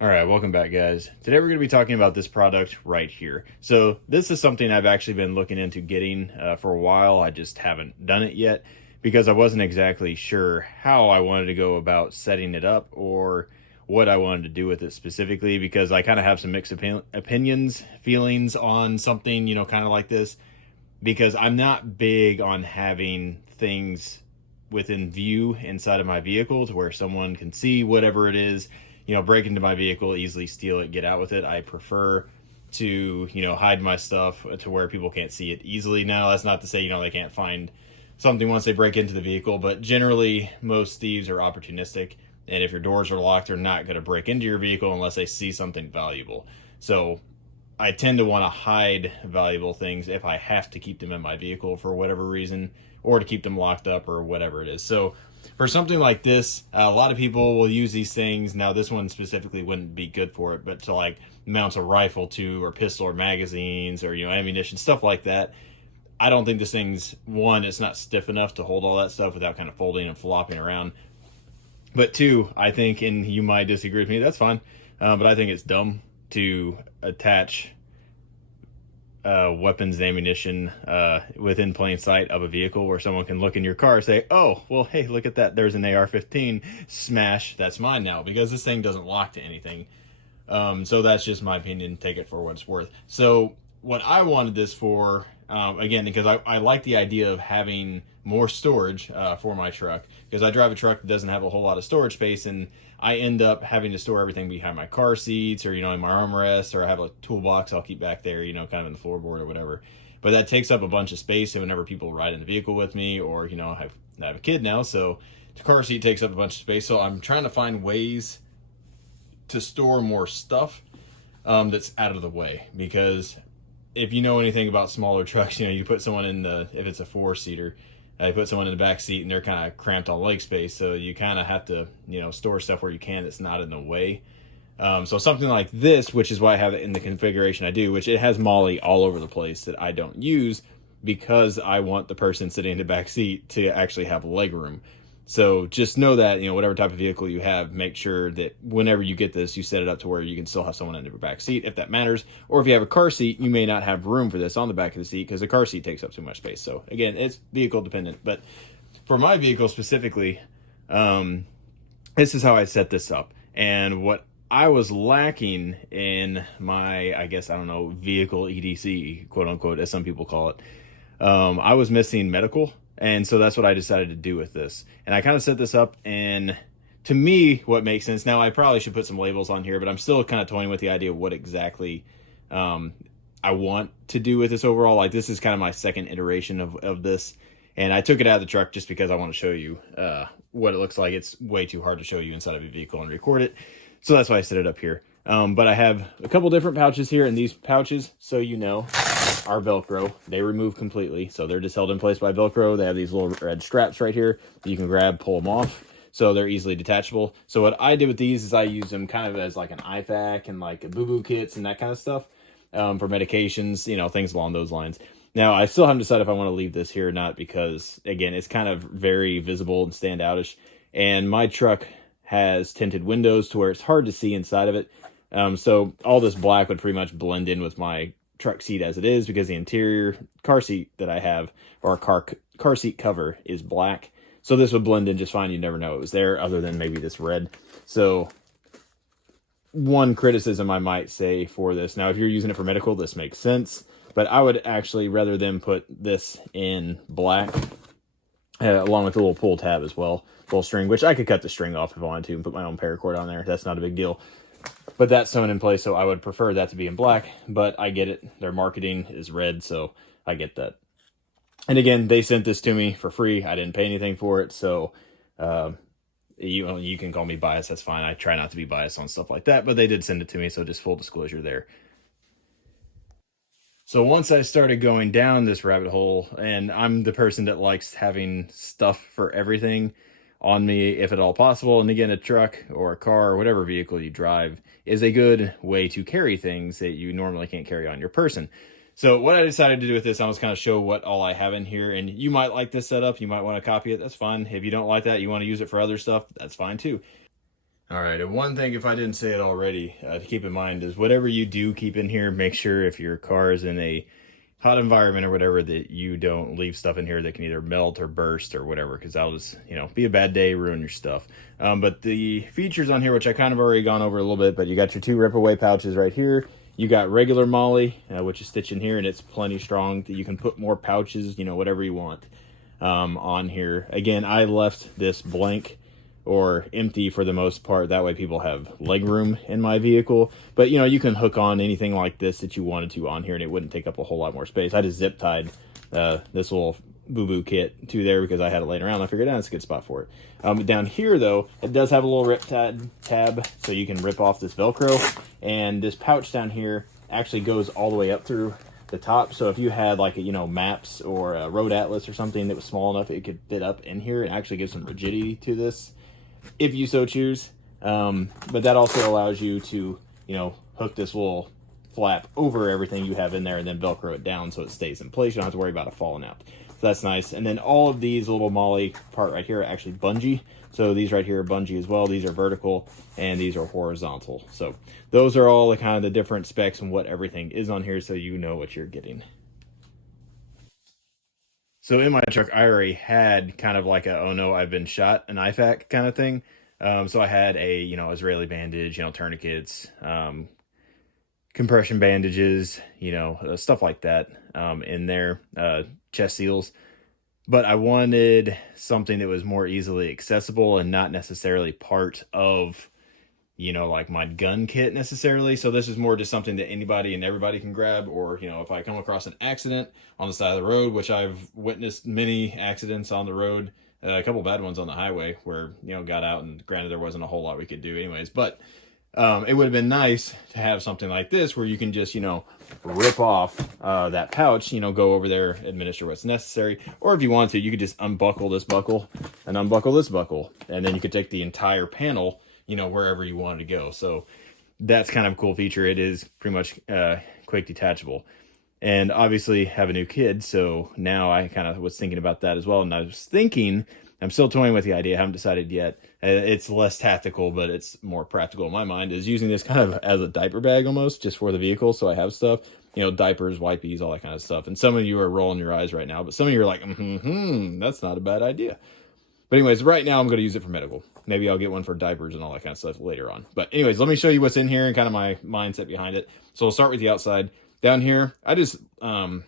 All right, welcome back, guys. Today we're going to be talking about this product right here. So this is something I've actually been looking into getting for a while. I just haven't done it yet because I wasn't exactly sure how I wanted to go about setting it up or what I wanted to do with it specifically, because I kind of have some mixed opinions, feelings on something, kind of like this, because I'm not big on having things within view inside of my vehicle to where someone can see whatever it is, break into my vehicle, easily steal it, get out with it. I prefer to, hide my stuff to where people can't see it easily. Now, that's not to say, they can't find something once they break into the vehicle, but generally most thieves are opportunistic. And if your doors are locked, they're not going to break into your vehicle unless they see something valuable. So I tend to want to hide valuable things if I have to keep them in my vehicle for whatever reason, or to keep them locked up or whatever it is. So for something like this, a lot of people will use these things. Now, this one specifically wouldn't be good for it, but to like mount a rifle to, or pistol or magazines or, ammunition, stuff like that. I don't think this thing's, one, it's not stiff enough to hold all that stuff without kind of folding and flopping around. But two, I think, and you might disagree with me, that's fine, but I think it's dumb to attach weapons and ammunition within plain sight of a vehicle where someone can look in your car and say, oh, well, hey, look at that, there's an AR-15, smash, that's mine now, because this thing doesn't lock to anything. So that's just my opinion, take it for what it's worth. So what I wanted this for, again, because I like the idea of having more storage for my truck, because I drive a truck that doesn't have a whole lot of storage space, and I end up having to store everything behind my car seats or, in my armrest, or I have a toolbox I'll keep back there, kind of in the floorboard or whatever. But that takes up a bunch of space, and whenever people ride in the vehicle with me, or, I have a kid now, so the car seat takes up a bunch of space. So I'm trying to find ways to store more stuff that's out of the way, because if you know anything about smaller trucks, you put someone in if it's a 4-seater, you put someone in the back seat and they're kind of cramped on leg space. So you kind of have to, store stuff where you can that's not in the way. So something like this, which is why I have it in the configuration I do, which it has MOLLE all over the place that I don't use because I want the person sitting in the back seat to actually have leg room. So just know that, whatever type of vehicle you have, make sure that whenever you get this, you set it up to where you can still have someone in your back seat if that matters. Or if you have a car seat, you may not have room for this on the back of the seat because the car seat takes up too much space. So again, it's vehicle dependent. But for my vehicle specifically, this is how I set this up. And what I was lacking in my, vehicle EDC, quote unquote, as some people call it, I was missing medical. And so that's what I decided to do with this. And I kind of set this up, and to me, what makes sense, now I probably should put some labels on here, but I'm still kind of toying with the idea of what exactly I want to do with this overall. Like, this is kind of my second iteration of this. And I took it out of the truck just because I want to show you what it looks like. It's way too hard to show you inside of a vehicle and record it. So that's why I set it up here. But I have a couple different pouches here, and these pouches, so are Velcro. They remove completely, so they're just held in place by Velcro. They have these little red straps right here that you can grab, pull them off, so they're easily detachable. So what I did with these is I use them kind of as like an IFAK and like a boo-boo kits and that kind of stuff for medications, things along those lines. Now, I still haven't decided if I want to leave this here or not because, again, it's kind of very visible and standoutish, and my truck has tinted windows to where it's hard to see inside of it. So all this black would pretty much blend in with my truck seat as it is, because the interior car seat that I have, or car seat cover, is black. So this would blend in just fine. You never know it was there, other than maybe this red. So one criticism I might say for this, now if you're using it for medical, this makes sense, but I would actually rather them put this in black, along with a little pull tab as well, little string, which I could cut the string off if I wanted to and put my own paracord on there. That's not a big deal. But that's sewn in place, so I would prefer that to be in black, but I get it. Their marketing is red, so I get that. And again, they sent this to me for free. I didn't pay anything for it, so you can call me biased. That's fine. I try not to be biased on stuff like that, but they did send it to me, so just full disclosure there. So once I started going down this rabbit hole, and I'm the person that likes having stuff for everything on me if at all possible, and again, a truck or a car or whatever vehicle you drive is a good way to carry things that you normally can't carry on your person. So what I decided to do with this, I was kind of show what all I have in here, and you might like this setup, you might want to copy it, that's fine. If you don't like that, you want to use it for other stuff, that's fine too. All right, and one thing, if I didn't say it already, to keep in mind is whatever you do keep in here, make sure if your car is in a hot environment or whatever that you don't leave stuff in here that can either melt or burst or whatever, because that'll just, you know, be a bad day, ruin your stuff. But the features on here, which I kind of already gone over a little bit, but you got your 2 rip-away pouches right here. You got regular Molly, which is stitched in here, and it's plenty strong that you can put more pouches, you know, whatever you want on here. Again, I left this blank or empty for the most part. That way people have leg room in my vehicle. But, you know, you can hook on anything like this that you wanted to on here, and it wouldn't take up a whole lot more space. I just zip tied this little boo-boo kit to there because I had it laying around. I figured that's a good spot for it. Down here, though, it does have a little rip tab, so you can rip off this Velcro. And this pouch down here actually goes all the way up through the top. So if you had like a, you know, maps or a road atlas or something that was small enough, it could fit up in here and actually give some rigidity to this, if you so choose. But that also allows you to, you know, hook this little flap over everything you have in there and then Velcro it down so it stays in place. You don't have to worry about it falling out. So that's nice. And then all of these little Molly part right here are actually bungee. So these right here are bungee as well. These are vertical and these are horizontal. So those are all the kind of the different specs and what everything is on here, so you know what you're getting. So in my truck, I already had kind of like a, oh no, I've been shot, an IFAC kind of thing. So I had a, you know, Israeli bandage, you know, tourniquets, compression bandages, you know, stuff like that in there, chest seals. But I wanted something that was more easily accessible and not necessarily part of, you know, like my gun kit necessarily. So this is more just something that anybody and everybody can grab, or, you know, if I come across an accident on the side of the road, which I've witnessed many accidents on the road, a couple bad ones on the highway where, you know, got out, and granted there wasn't a whole lot we could do anyways, but it would have been nice to have something like this where you can just, you know, rip off that pouch, you know, go over there, administer what's necessary. Or if you want to, you could just unbuckle this buckle and unbuckle this buckle, and then you could take the entire panel, you know, wherever you wanted to go. So that's kind of a cool feature. It is pretty much quick detachable. And obviously have a new kid, so now I kind of was thinking about that as well. And I was thinking, I'm still toying with the idea, I haven't decided yet. It's less tactical, but it's more practical in my mind, is using this kind of as a diaper bag almost, just for the vehicle. So I have stuff, you know, diapers, wipes, all that kind of stuff. And some of you are rolling your eyes right now, but some of you are like, that's not a bad idea. But anyways, right now I'm going to use it for medical. Maybe I'll get one for diapers and all that kind of stuff later on. But anyways, let me show you what's in here and kind of my mindset behind it. So we'll start with the outside. Down here, I just, I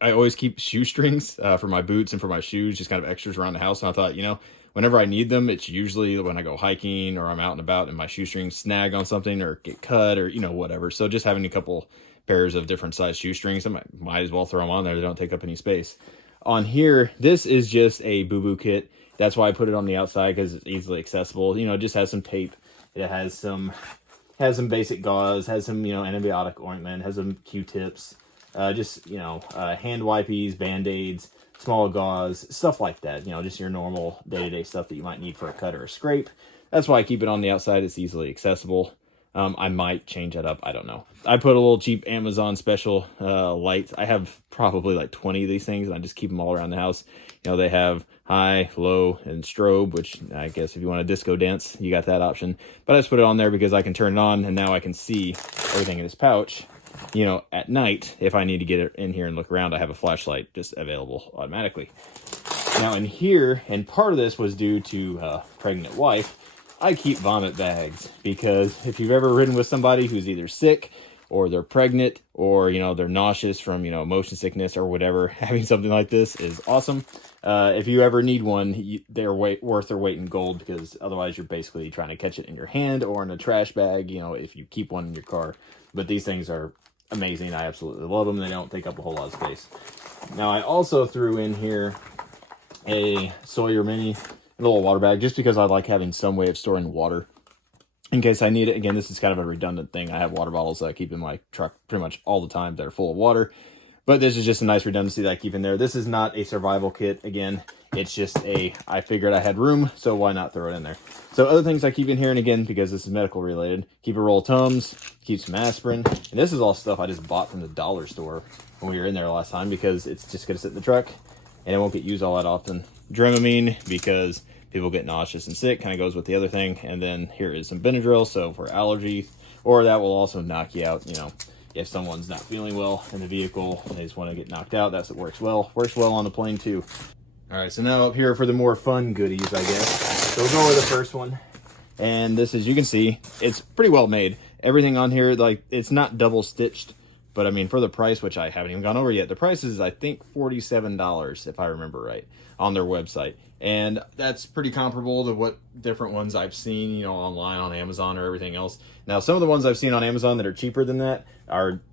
always keep shoestrings for my boots and for my shoes, just kind of extras around the house. And I thought, you know, whenever I need them, it's usually when I go hiking or I'm out and about and my shoestrings snag on something or get cut or, you know, whatever. So just having a couple pairs of different size shoestrings, I might as well throw them on there. They don't take up any space. On here, this is just a boo-boo kit. That's why I put it on the outside, because it's easily accessible. You know, it just has some tape. It has some basic gauze, has some, you know, antibiotic ointment, has some Q-tips, just, you know, hand wipes, Band-Aids, small gauze, stuff like that. You know, just your normal day-to-day stuff that you might need for a cut or a scrape. That's why I keep it on the outside. It's easily accessible. I might change that up. I don't know. I put a little cheap Amazon special light. I have probably like 20 of these things, and I just keep them all around the house. You know, they have high, low, and strobe, which I guess if you want a disco dance, you got that option. But I just put it on there because I can turn it on, and now I can see everything in this pouch. You know, at night, if I need to get it in here and look around, I have a flashlight just available automatically. Now in here, and part of this was due to pregnant wife, I keep vomit bags, because if you've ever ridden with somebody who's either sick or they're pregnant or, you know, they're nauseous from, you know, motion sickness or whatever, having something like this is awesome. If you ever need one, they're worth their weight in gold, because otherwise you're basically trying to catch it in your hand or in a trash bag, you know, if you keep one in your car. But these things are amazing. I absolutely love them. They don't take up a whole lot of space. Now I also threw in here a Sawyer mini, a little water bag, just because I like having some way of storing water in case I need it. Again, this is kind of a redundant thing. I have water bottles that I keep in my truck pretty much all the time that are full of water, but this is just a nice redundancy that I keep in there. This is not a survival kit. Again, it's just I figured I had room, so why not throw it in there? So other things I keep in here, and again, because this is medical related, keep a roll of Tums, keep some aspirin, and this is all stuff I just bought from the dollar store when we were in there last time, because it's just going to sit in the truck and it won't get used all that often. Dramamine, because people get nauseous and sick, kind of goes with the other thing. And then here is some Benadryl, so for allergies, or that will also knock you out, you know, if someone's not feeling well in the vehicle and they just want to get knocked out. That's what works well. Works well on the plane too. All right, so now up here for the more fun goodies, I guess. So we'll go with the first one. And this is, you can see, it's pretty well made. Everything on here, like, it's not double stitched, but I mean, for the price, which I haven't even gone over yet, the price is, I think, $47, if I remember right, on their website. And that's pretty comparable to what different ones I've seen, you know, online on Amazon or everything else. Now, some of the ones I've seen on Amazon that are cheaper than that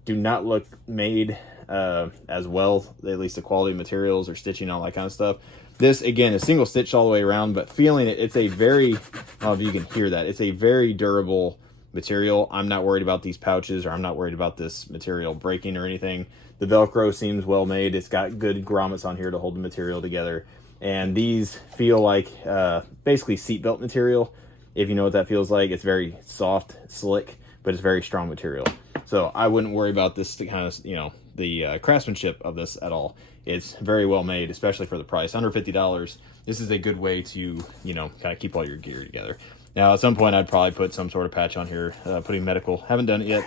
do not look made as well, at least the quality of materials or stitching, all that kind of stuff. This, again, is single stitched all the way around, but feeling it, it's a very, I don't know if you can hear that, it's a very durable material. I'm not worried about these pouches, or I'm not worried about this material breaking or anything. The Velcro seems well made. It's got good grommets on here to hold the material together. And these feel like basically seatbelt material. If you know what that feels like, it's very soft, slick, but it's very strong material. So I wouldn't worry about this kind of, you know, the craftsmanship of this at all. It's very well made, especially for the price. Under $50, this is a good way to, you know, kind of keep all your gear together. Now, at some point, I'd probably put some sort of patch on here, putting medical. Haven't done it yet.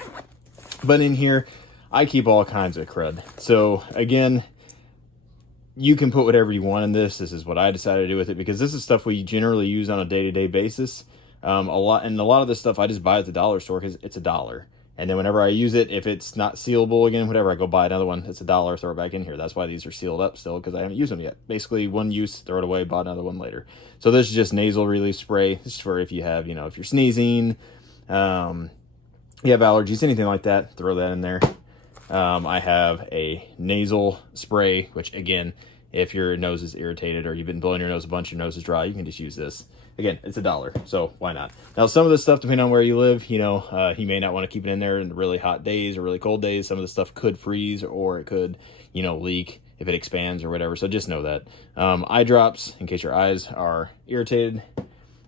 But in here, I keep all kinds of crud. So, again, you can put whatever you want in this. This is what I decided to do with it, because this is stuff we generally use on a day-to-day basis. A lot of this stuff I just buy at the dollar store because it's $1. And then whenever I use it, if it's not sealable again, whatever, I go buy another one. It's $1, throw it back in here. That's why these are sealed up still, because I haven't used them yet. Basically, one use, throw it away, bought another one later. So this is just nasal relief spray. This is for if you have, you know, if you're sneezing, you have allergies, anything like that, throw that in there. I have a nasal spray, which, again, if your nose is irritated or you've been blowing your nose a bunch, your nose is dry, you can just use this. Again, it's $1, so why not? Now, some of this stuff, depending on where you live, you know, you may not want to keep it in there in really hot days or really cold days. Some of the stuff could freeze, or it could, you know, leak if it expands or whatever. So just know that. Eye drops, in case your eyes are irritated.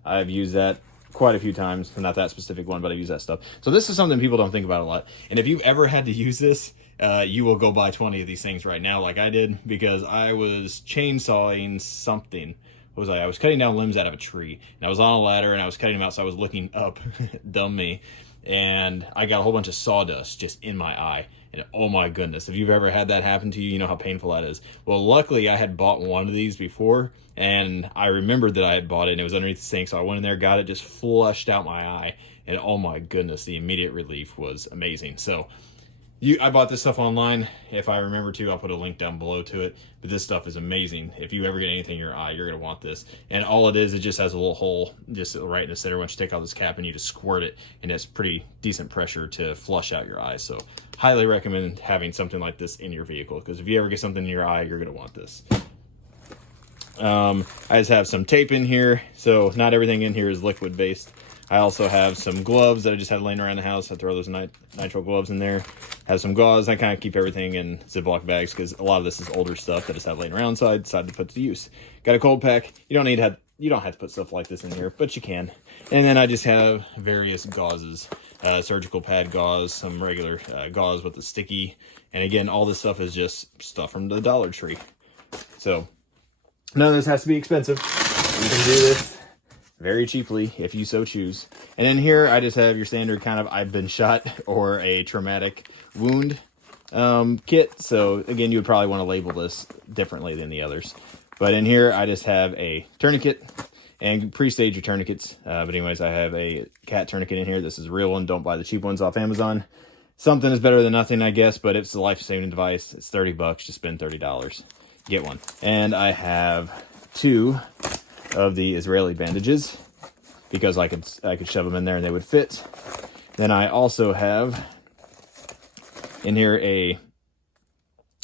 I've used that quite a few times. Not that specific one, but I've used that stuff. So this is something people don't think about a lot. And if you've ever had to use this, you will go buy 20 of these things right now, like I did, because I was chainsawing something. What was I? I was cutting down limbs out of a tree, and I was on a ladder, and I was cutting them out, so I was looking up, dumb me, and I got a whole bunch of sawdust just in my eye, and oh my goodness, if you've ever had that happen to you, you know how painful that is. Well, luckily, I had bought one of these before, and I remembered that I had bought it, and it was underneath the sink, so I went in there, got it, just flushed out my eye, and oh my goodness, the immediate relief was amazing. So I bought this stuff online. If I remember to, I'll put a link down below to it. But this stuff is amazing. If you ever get anything in your eye, you're going to want this. And all it is, it just has a little hole just right in the center. Once you take out this cap and you just squirt it, and it's pretty decent pressure to flush out your eyes. So highly recommend having something like this in your vehicle, because if you ever get something in your eye, you're going to want this. I just have some tape in here. So not everything in here is liquid based. I also have some gloves that I just had laying around the house. I throw those nitrile gloves in there. Have some gauze. I kind of keep everything in Ziploc bags because a lot of this is older stuff that I just have laying around, so I decided to put to use. Got a cold pack. You don't have to put stuff like this in here, but you can. And then I just have various gauzes, surgical pad gauze, some regular gauze with the sticky. And again, all this stuff is just stuff from the Dollar Tree. So none of this has to be expensive. You can do this very cheaply if you so choose. And in here, I just have your standard kind of I've been shot or a traumatic wound kit. So again, you would probably want to label this differently than the others. But in here, I just have a tourniquet, and pre-stage your tourniquets. But anyways, I have a cat tourniquet in here. This is a real one. Don't buy the cheap ones off Amazon. Something is better than nothing, I guess, but it's a life-saving device. It's $30. Just spend $30. Get one. And I have 2 of the Israeli bandages, because I could shove them in there and they would fit. Then I also have in here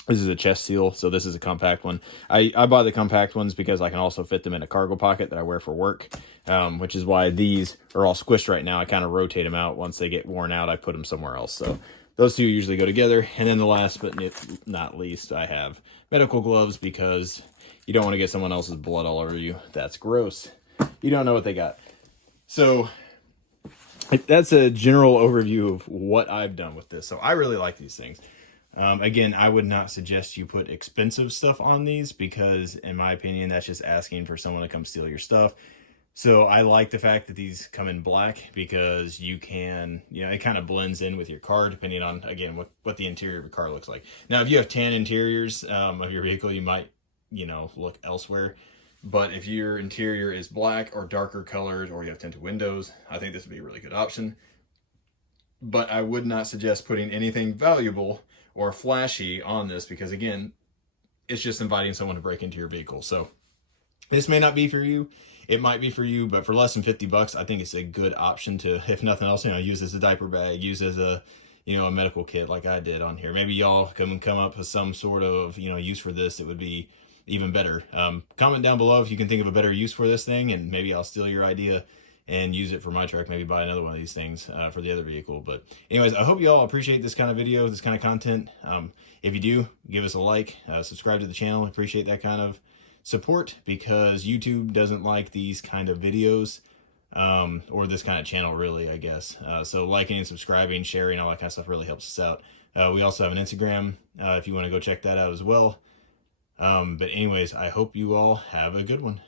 this is a chest seal, so this is a compact one. I buy the compact ones because I can also fit them in a cargo pocket that I wear for work, which is why these are all squished right now. I kind of rotate them out. Once they get worn out, I put them somewhere else. So those two usually go together. And then the last but not least, I have medical gloves, because you don't want to get someone else's blood all over you. That's gross. You don't know what they got. So that's a general overview of what I've done with this. So I really like these things. Again, I would not suggest you put expensive stuff on these because, in my opinion, that's just asking for someone to come steal your stuff. So I like the fact that these come in black because you can, it kind of blends in with your car depending on, again, what the interior of your car looks like. Now, if you have tan interiors of your vehicle, you might, look elsewhere. But if your interior is black or darker colored or you have tinted windows, I think this would be a really good option. But I would not suggest putting anything valuable or flashy on this because, again, it's just inviting someone to break into your vehicle. So this may not be for you. It might be for you, but for less than $50, I think it's a good option to, if nothing else, use as a diaper bag, use as a, a medical kit like I did on here. Maybe y'all come up with some sort of, use for this. It would be even better. Comment down below if you can think of a better use for this thing, and maybe I'll steal your idea and use it for my truck, maybe buy another one of these things for the other vehicle. But anyways, I hope you all appreciate this kind of video, this kind of content. If you do, give us a like, subscribe to the channel. I appreciate that kind of support because YouTube doesn't like these kind of videos or this kind of channel really, I guess. So liking and subscribing, sharing, all that kind of stuff really helps us out. We also have an Instagram if you want to go check that out as well. But anyways, I hope you all have a good one.